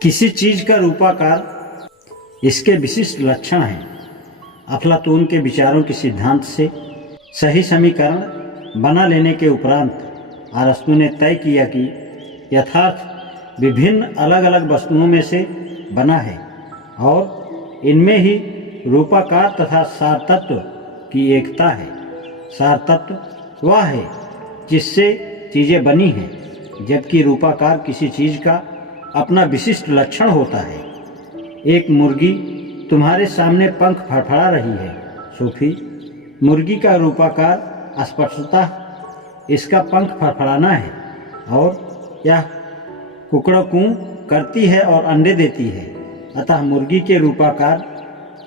किसी चीज का रूपाकार इसके विशिष्ट लक्षण हैं। अफलातून के विचारों के सिद्धांत से सही समीकरण बना लेने के उपरांत अरस्तु ने तय किया कि यथार्थ विभिन्न अलग अलग वस्तुओं में से बना है और इनमें ही रूपाकार तथा सार तत्व की एकता है। सार तत्व वह है जिससे चीज़ें बनी हैं, जबकि रूपाकार किसी चीज़ का अपना विशिष्ट लक्षण होता है। एक मुर्गी तुम्हारे सामने पंख फड़फड़ा रही है। सोफी, मुर्गी का रूपाकार स्पष्टतः इसका पंख फड़फड़ाना है और यह कुकड़कू करती है और अंडे देती है। अतः मुर्गी के रूपाकार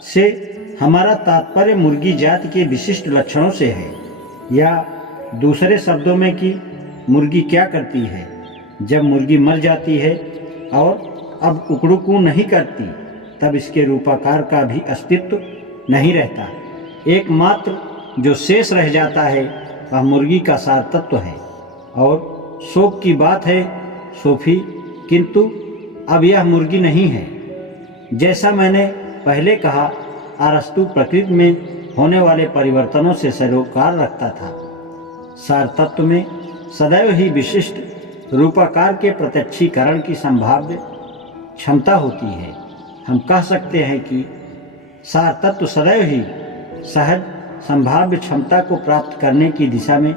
से हमारा तात्पर्य मुर्गी जाति के विशिष्ट लक्षणों से है, या दूसरे शब्दों में कि मुर्गी क्या करती है। जब मुर्गी मर जाती है और अब कुकड़कू नहीं करती, तब इसके रूपाकार का भी अस्तित्व नहीं रहता। एकमात्र जो शेष रह जाता है वह मुर्गी का सार तत्व है। और शोक की बात है सोफी, किंतु अब यह मुर्गी नहीं है। जैसा मैंने पहले कहा, अरस्तु प्रकृति में होने वाले परिवर्तनों से सरोकार रखता था। सार तत्व में सदैव ही विशिष्ट रूपाकार के प्रत्यक्षीकरण की संभाव्य क्षमता होती है। हम कह सकते हैं कि सार तत्व सदैव ही सहज संभाव्य क्षमता को प्राप्त करने की दिशा में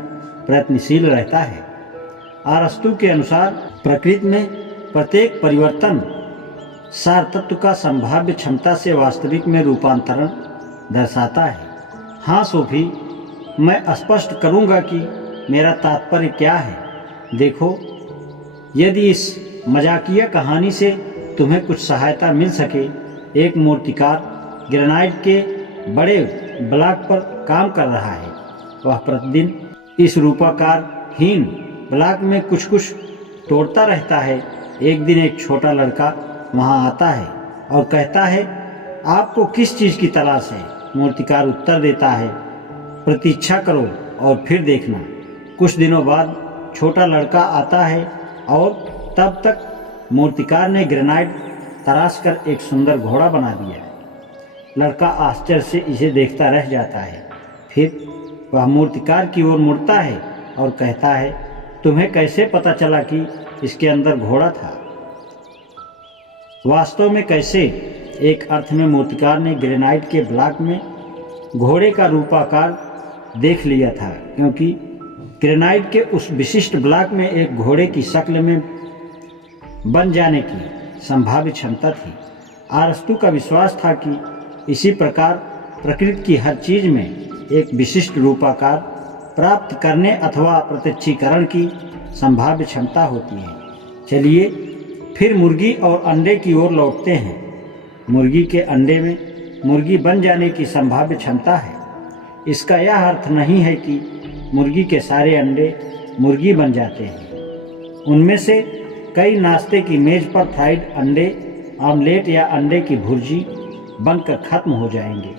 प्रयत्नशील रहता है। अरस्तु के अनुसार प्रकृति में प्रत्येक परिवर्तन सार तत्व का संभाव्य क्षमता से वास्तविक में रूपांतरण दर्शाता है। हाँ सोफी, मैं स्पष्ट करूँगा कि मेरा तात्पर्य क्या है। देखो, यदि इस मजाकिया कहानी से तुम्हें कुछ सहायता मिल सके, एक मूर्तिकार ग्रेनाइट के बड़े ब्लॉक पर काम कर रहा है। वह प्रतिदिन इस रूपाकारहीन ब्लॉक में कुछ कुछ तोड़ता रहता है। एक दिन एक छोटा लड़का वहाँ आता है और कहता है, आपको किस चीज़ की तलाश है? मूर्तिकार उत्तर देता है, प्रतीक्षा करो और फिर देखना। कुछ दिनों बाद छोटा लड़का आता है और तब तक मूर्तिकार ने ग्रेनाइट तराश कर एक सुंदर घोड़ा बना दिया है। लड़का आश्चर्य से इसे देखता रह जाता है। फिर वह मूर्तिकार की ओर मुड़ता है और कहता है, तुम्हें कैसे पता चला कि इसके अंदर घोड़ा था? वास्तव में कैसे? एक अर्थ में मूर्तिकार ने ग्रेनाइट के ब्लॉक में घोड़े का रूपाकार देख लिया था, क्योंकि ग्रेनाइट के उस विशिष्ट ब्लॉक में एक घोड़े की शक्ल में बन जाने की संभाव्य क्षमता थी। अरस्तु का विश्वास था कि इसी प्रकार प्रकृति की हर चीज में एक विशिष्ट रूपाकार प्राप्त करने अथवा प्रत्यक्षीकरण की संभाव्य क्षमता होती है। चलिए फिर मुर्गी और अंडे की ओर लौटते हैं। मुर्गी के अंडे में मुर्गी बन जाने की संभाव्य क्षमता है। इसका यह अर्थ नहीं है कि मुर्गी के सारे अंडे मुर्गी बन जाते हैं। उनमें से कई नाश्ते की मेज पर फ्राइड अंडे, ऑमलेट या अंडे की भुर्जी बनकर खत्म हो जाएंगे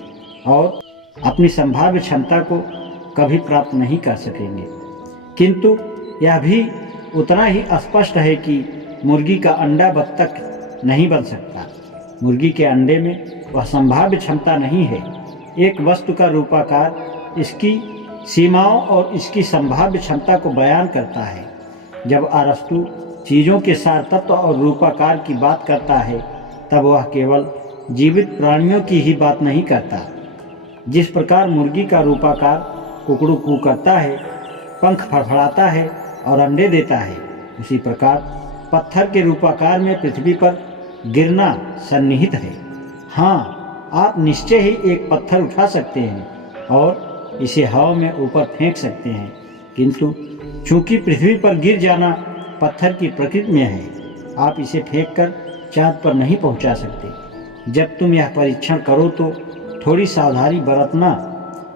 और अपनी संभाव्य क्षमता को कभी प्राप्त नहीं कर सकेंगे। किंतु यह भी उतना ही स्पष्ट है कि मुर्गी का अंडा बत्तख नहीं बन सकता। मुर्गी के अंडे में वह संभाव्य क्षमता नहीं है। एक वस्तु का रूपाकार इसकी सीमाओं और इसकी संभाव्य क्षमता को बयान करता है। जब अरस्तु चीज़ों के सार तत्व और रूपाकार की बात करता है, तब वह केवल जीवित प्राणियों की ही बात नहीं करता। जिस प्रकार मुर्गी का रूपाकार कुकड़ू करता है, पंख फड़फड़ाता है और अंडे देता है, उसी प्रकार पत्थर के रूपाकार में पृथ्वी पर गिरना सन्निहित है। हाँ, आप निश्चय ही एक पत्थर उठा सकते हैं और इसे हवा में ऊपर फेंक सकते हैं, किंतु चूंकि पृथ्वी पर गिर जाना पत्थर की प्रकृति में है, आप इसे फेंककर चाँद पर नहीं पहुंचा सकते। जब तुम यह परीक्षण करो तो थोड़ी सावधानी बरतना,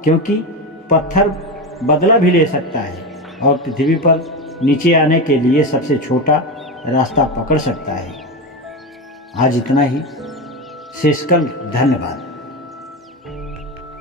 क्योंकि पत्थर बदला भी ले सकता है और पृथ्वी पर नीचे आने के लिए सबसे छोटा रास्ता पकड़ सकता है। आज इतना ही। शेषकल, धन्यवाद।